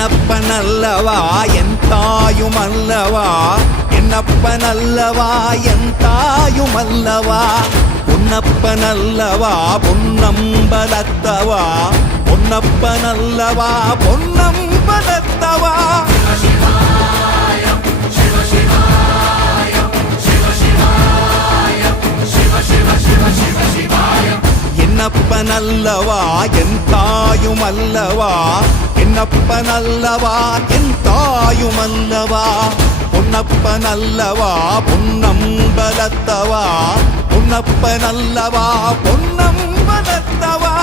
என்னப்பனல்லவா என் தாயுமல்லவா, என்னப்பனல்லவா என் தாயுமல்லவா, பொன்னப்பனல்லவா பொன்னம்பலத்தவா, பொன்னப்பனல்லவா பொன்னம்பலத்தவா. என்னப்பனல்லவா என் தாயுமல்லவா, என்னப்பனல்லவா என் தாயுமல்லவா, பொன்னப்பனல்லவா பொன்னம்பலத்தவா, பொன்னப்பனல்லவா பொன்னம்பலத்தவா.